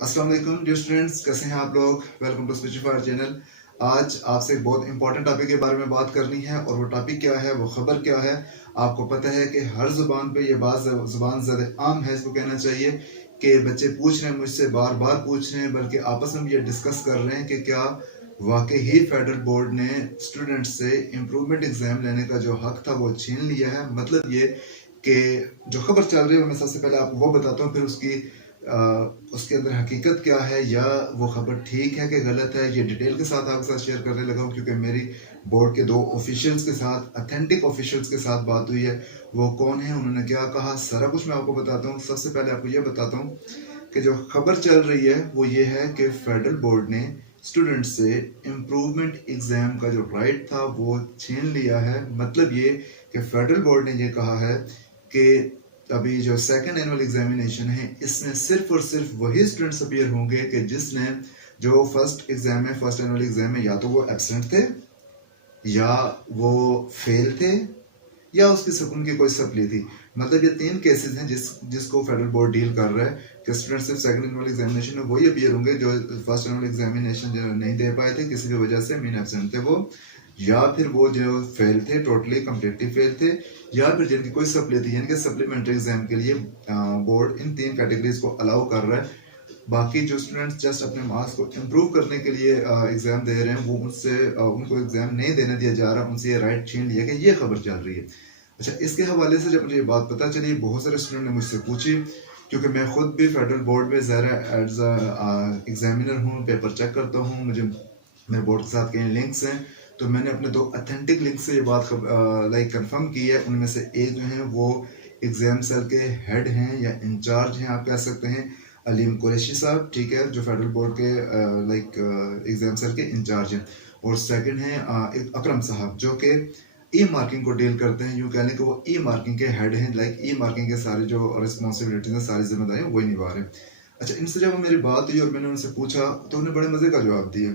अस्सलाम वालेकुम dear students, कैसे हैं आप लोग। Welcome to Speechifier channel. आज आपसे एक बहुत इंपॉर्टेंट टॉपिक के बारे में बात करनी है और वो टॉपिक क्या है, वो खबर क्या है। आपको पता है कि हर जुबान पे ये बात जुबान ज़्यादा आम है, इसको कहना चाहिए कि बच्चे पूछ रहे हैं मुझसे, बार बार पूछ रहे हैं, बल्कि आपस में भी ये डिस्कस कर रहे हैं कि क्या वाकई ही फेडरल बोर्ड ने स्टूडेंट से इम्प्रूवमेंट एग्जाम लेने का जो हक था वो छीन लिया है। मतलब ये कि जो खबर चल रही है मैं सबसे पहले आपको वो बताता हूँ, फिर उसके अंदर हकीकत क्या है या वो खबर ठीक है कि गलत है, ये डिटेल के साथ आपके साथ शेयर करने लगा हूँ क्योंकि मेरी बोर्ड के दो ऑफिशियल्स के साथ, अथेंटिक ऑफिशियल्स के साथ बात हुई है। वो कौन है, उन्होंने क्या कहा, सारा कुछ मैं आपको बताता हूँ। सबसे पहले आपको ये बताता हूँ कि जो खबर चल रही है वो ये है कि फेडरल बोर्ड ने स्टूडेंट से इम्प्रूवमेंट एग्जाम का जो राइट था वो छीन लिया है। मतलब ये कि फेडरल बोर्ड ने ये कहा है कि अभी जो सेकंड एनुअल एग्जामिनेशन है इसमें सिर्फ और सिर्फ वही स्टूडेंट्स अपीयर होंगे कि जिसने जो फर्स्ट एग्जाम में, फर्स्ट एनुअल एग्जाम में या तो वो एब्सेंट थे या वो फेल थे या उसकी सुकून की कोई सप्ली थी। मतलब ये तीन केसेस हैं जिसको फेडरल बोर्ड डील कर रहा है कि स्टूडेंट सिर्फ सेकंड एनुअल एग्जामिनेशन में वही अपीयर होंगे जो फर्स्ट एनुअल एग्जामिनेशन जो नहीं दे पाए थे, किसी भी वजह से मीन एब्सेंट थे वो, या फिर वो जो फेल थे, टोटली कम्प्लीटली फेल थे, या फिर जिनकी कोई सप्ली थी, यानी कि सप्लीमेंट्री एग्जाम के लिए बोर्ड इन तीन कैटेगरीज को अलाउ कर रहा है। बाकी जो स्टूडेंट्स जस्ट अपने मार्क्स को इम्प्रूव करने के लिए एग्जाम दे रहे हैं वो उनको एग्जाम नहीं देने दिया जा रहा, उनसे ये राइट छीन लिया कि ये खबर चल रही है। अच्छा, इसके हवाले से जब मुझे ये बात पता चली, बहुत सारे स्टूडेंट ने मुझसे पूछी, क्योंकि मैं खुद भी फेडरल बोर्ड में ज़रा एज एग्जामिनर हूँ, पेपर चेक करता हूँ, मुझे मेरे बोर्ड के साथ कई लिंक्स हैं। तो मैंने अपने दो अथेंटिक लिंक से ये बात कंफर्म की है। उनमें से एक जो है वो एग्जाम सेल के हेड हैं या इंचार्ज हैं, आप कह सकते हैं, अलीम कुरैशी साहब, ठीक है, जो फेडरल बोर्ड के एग्जाम सेल के इंचार्ज हैं। और सेकंड है एक अकरम साहब जो कि ई मार्किंग को डील करते हैं, यूँ कहने कि वो ई मार्किंग के हेड हैं। ई मार्किंग के सारे जो रिस्पॉन्सिबिलिटीज हैं, सारी जिम्मेदारियाँ वही निभा रहे हैं। अच्छा, इनसे जब मेरी बात हुई और मैंने उनसे पूछा तो उन्हें बड़े मज़े का जवाब दिया।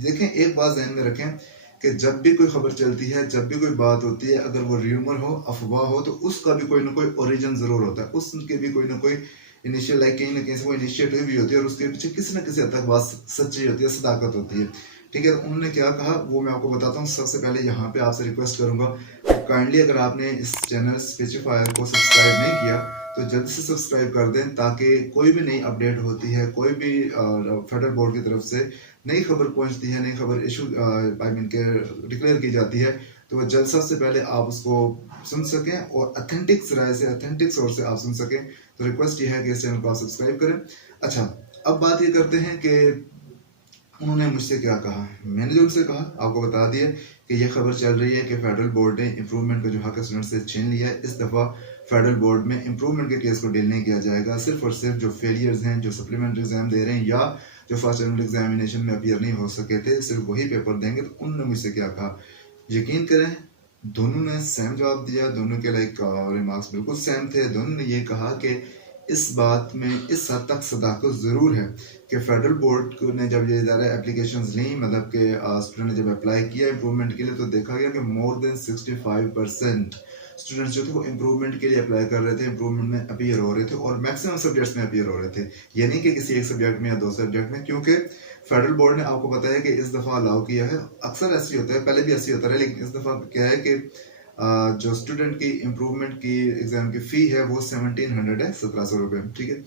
देखें, एक बात ध्यान में रखें कि जब भी कोई खबर चलती है, जब भी कोई बात होती है, अगर वो र्यूमर हो, अफवाह हो, तो उसका भी कोई ना कोई ओरिजिन ज़रूर होता है, उसके भी कोई ना कोई इनिशियल कहीं ना कहीं से वो इनिशिएटिव भी होती है और उसके पीछे किसी ना किसी हद तक बात सच्ची होती है, सदाकत होती है। ठीक है, उन्होंने क्या कहा वो मैं आपको बताता हूँ। सबसे पहले यहाँ पे आपसे रिक्वेस्ट करूंगा काइंडली, अगर आपने इस चैनल स्पेसिफायर को सब्सक्राइब नहीं किया तो जल्दी से सब्सक्राइब कर दें, ताकि कोई भी नई अपडेट होती है, कोई भी फेडरल बोर्ड की तरफ से नई खबर पहुंचती है, नई खबर इशू आई मीन के डिक्लेयर की जाती है, तो वह जल्द सबसे पहले आप उसको सुन सकें और अथेंटिक राय से, अथेंटिक सोर्स से आप सुन सकें। तो रिक्वेस्ट ये है कि इस चैनल को आप सब्सक्राइब करें। अच्छा, अब बात ये करते हैं कि उन्होंने मुझसे क्या कहा। मैंने जो उनसे कहा आपको बता दिया कि यह खबर चल रही है कि फेडरल बोर्ड ने इम्प्रूवमेंट को जो हक स्टूडेंट से छीन लिया है। इस दफ़ा फेडरल बोर्ड में इम्प्रूवमेंट के केस को डील नहीं किया जाएगा। सिर्फ और सिर्फ जो फेलियर्स हैं, जो सप्लीमेंट्री एग्जाम दे रहे हैं या जो फर्स्ट एनुअल एग्जामिनेशन में अपीयर नहीं हो सके थे, सिर्फ वही पेपर देंगे। तो उन्होंने मुझसे क्या कहा, यकीन करें दोनों ने सेम जवाब दिया, दोनों के रिमार्क्स बिल्कुल सेम थे। दोनों ने ये कहा कि इस बात में इस हद तक सदाकत ज़रूर है कि फेडरल बोर्ड ने जब ये ज़्यादा एप्लीकेशंस ली, मतलब कि स्टूडेंट ने जब अप्लाई किया इम्प्रूवमेंट के लिए, तो देखा गया कि मोर देन 65% स्टूडेंट्स जो थे वो इम्प्रूवमेंट के लिए अप्लाई कर रहे थे, इम्प्रूवमेंट में अपीयर हो रहे थे और मैक्सिमम सब्जेक्ट्स में अपीयर हो रहे थे, यानी कि किसी एक सब्जेक्ट में या दो सब्जेक्ट में। क्योंकि फेडरल बोर्ड ने आपको बताया कि इस दफ़ा अलाउ किया है, अक्सर ऐसे होता है, पहले भी ऐसे होता है, लेकिन इस दफ़ा क्या है कि जो स्टूडेंट की इम्प्रूवमेंट की एग्जाम की फ़ी है वो 1700 है, 1700 रुपये, ठीक है।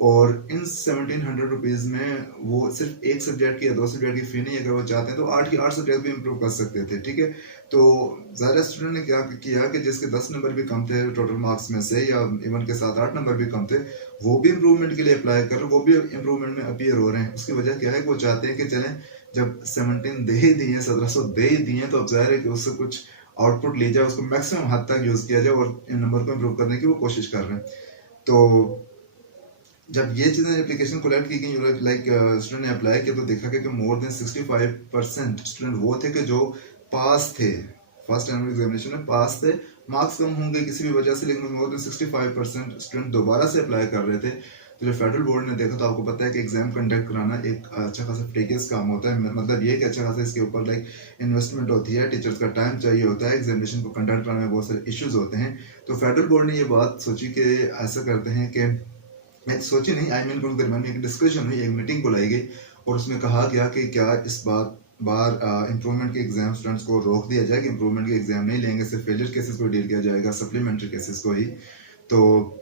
और इन 1700 रुपीज़ में वो सिर्फ एक सब्जेक्ट की या दो सब्जेक्ट की फ़ी नहीं, अगर वो चाहते हैं तो 8 की 8 सब्जेक्ट भी इम्प्रूव कर सकते थे, ठीक है। तो ज़्यादा स्टूडेंट ने क्या किया कि जिसके 10 नंबर भी कम थे टोटल मार्क्स में से, या इवन के 7-8 नंबर भी कम थे, वो भी इम्प्रूवमेंट के लिए अप्लाई कर रहे, वो भी इम्प्रूवमेंट में अपीयर हो रहे हैं। उसकी वजह क्या है कि वो चाहते हैं कि चलें, जब 17 दे ही दिए, 1700 दे ही दिए, तो अब जाहिर है कि उससे कुछ आउटपुट ली जाए, उसको मैक्सिमम हद तक यूज़ किया जाए और इन नंबर को इम्प्रूव करने की वो कोशिश कर रहे हैं। तो जब ये चीज़ें एप्लीकेशन कोलैक्ट की गई, स्टूडेंट ने अप्लाई किया, तो देखा गया कि मोर देन 65% स्टूडेंट वो थे कि जो पास थे, फर्स्ट एनुअल एग्जामिनेशन में पास थे। मार्क्स कम होंगे किसी भी वजह से, लेकिन मोर देन 65% स्टूडेंट दोबारा से अप्लाई कर रहे थे। तो जो फेडरल बोर्ड ने देखा, तो आपको पता है कि एग्जाम कंडक्ट कराना एक अच्छा खासा टेकियस काम होता है, मतलब ये कि अच्छा खासा इसके ऊपर इन्वेस्टमेंट होती है, टीचर्स का टाइम चाहिए होता है, एग्जामिनेशन को कंडक्ट कराने में बहुत सारे इश्यूज होते हैं। तो फेडरल बोर्ड ने ये बात सोची कि ऐसा करते हैं कि मैं सोची नहीं, आई मीन उनके दरमियान एक डिस्कशन हुई, एक मीटिंग बुलाई गई और उसमें कहा गया कि क्या इस बार इम्प्रूवमेंट के एग्जाम स्टूडेंट्स को रोक दिया जाए कि इम्प्रूवमेंट के एग्जाम नहीं लेंगे, सिर्फ फेलियर केसेस को डील किया जाएगा, सप्लीमेंट्री केसेस को ही। तो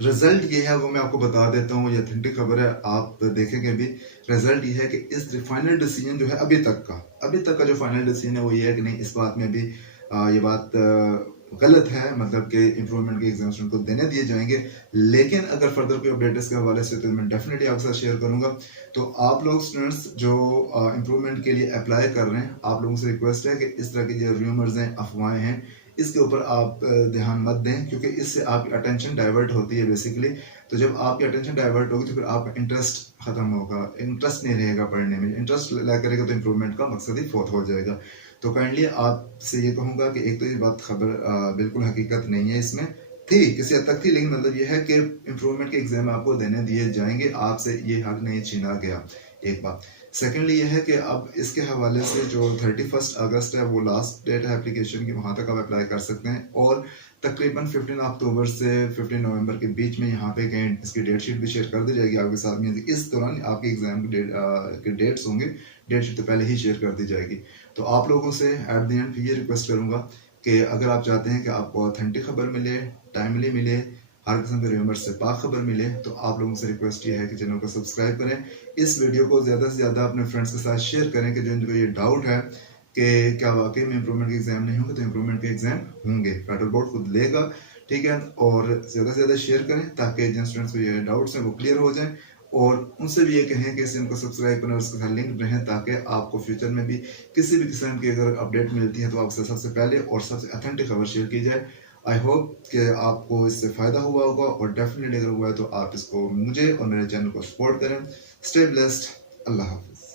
रिजल्ट ये है वो मैं आपको बता देता हूँ, ये ऑथेंटिक खबर है, आप देखेंगे भी। रिजल्ट ये है कि इस फाइनल डिसीजन जो है अभी तक का जो फाइनल डिसीजन है वो ये है कि नहीं, इस बात में भी ये बात गलत है, मतलब कि इम्प्रूवमेंट के एग्जाम स्टूडेंट को देने दिए जाएंगे। लेकिन अगर फर्दर कोई अपडेट इसके हवाले से तो मैं डेफिनेटली आपके साथ शेयर करूंगा। तो आप लोग स्टूडेंट्स जो इम्प्रूवमेंट के लिए अप्लाई कर रहे हैं, आप लोगों से रिक्वेस्ट है कि इस तरह के जो र्यूमर्स हैं, अफवाहें हैं, इसके ऊपर आप ध्यान मत दें, क्योंकि इससे आपकी अटेंशन डाइवर्ट होती है बेसिकली। तो जब आपकी अटेंशन डाइवर्ट होगी तो फिर आपका इंटरेस्ट खत्म होगा, इंटरेस्ट नहीं रहेगा पढ़ने में, इंटरेस्ट ला करेगा तो इम्प्रूवमेंट का मकसद ही फोत हो जाएगा। तो काइंडली आपसे ये कहूँगा कि एक तो ये बात खबर बिल्कुल हकीकत नहीं है, इसमें थी किसी हद तक थी, लेकिन मतलब ये है कि इम्प्रूवमेंट के एग्जाम आपको देने दिए जाएंगे, आपसे ये हक नहीं छीना गया, एक बात। सेकेंडली ये है कि अब इसके हवाले से जो 31 अगस्त है वो लास्ट डेट है एप्लीकेशन की, वहाँ तक आप अप्लाई कर सकते हैं। और तकरीबन 15 अक्टूबर से 15 नवंबर के बीच में यहाँ पे कहीं इसकी डेट शीट भी शेयर कर दी जाएगी आपके साथ में। इस दौरान आपके एग्जाम के डेट्स होंगे, डेट शीट तो पहले ही शेयर कर दी जाएगी। तो आप लोगों से एट द एंड ये रिक्वेस्ट करूँगा कि अगर आप चाहते हैं कि आपको ऑथेंटिक खबर मिले, टाइमली मिले, हर किस्म के र्यूमर से पाक खबर मिले, तो आप लोगों से रिक्वेस्ट ये है कि चैनल को सब्सक्राइब करें, इस वीडियो को ज़्यादा से ज़्यादा अपने फ्रेंड्स के साथ शेयर करें कि जिनको ये डाउट है कि क्या वाकई में इम्प्रूवमेंट के एग्जाम नहीं होंगे, तो इम्प्रूवमेंट के एग्जाम होंगे, फेडरल बोर्ड खुद लेगा, ठीक है। और ज़्यादा से ज़्यादा शेयर करें ताकि जिन स्टूडेंट्स को ये डाउट्स हैं वो क्लियर हो जाएं। और उनसे भी ये कहें कि इस चैनल को सब्सक्राइब करें और उसके साथ लिंक रहें, ताकि आपको फ्यूचर में भी किसी भी किस्म की अगर अपडेट मिलती है तो आपसे सबसे पहले और सबसे अथेंटिक खबर शेयर की जाए। आई होप कि आपको इससे फ़ायदा हुआ होगा, और डेफिनेटली अगर हुआ है तो आप इसको मुझे और मेरे चैनल को सपोर्ट करें। स्टे ब्लेस्ड, अल्लाह हाफिज़।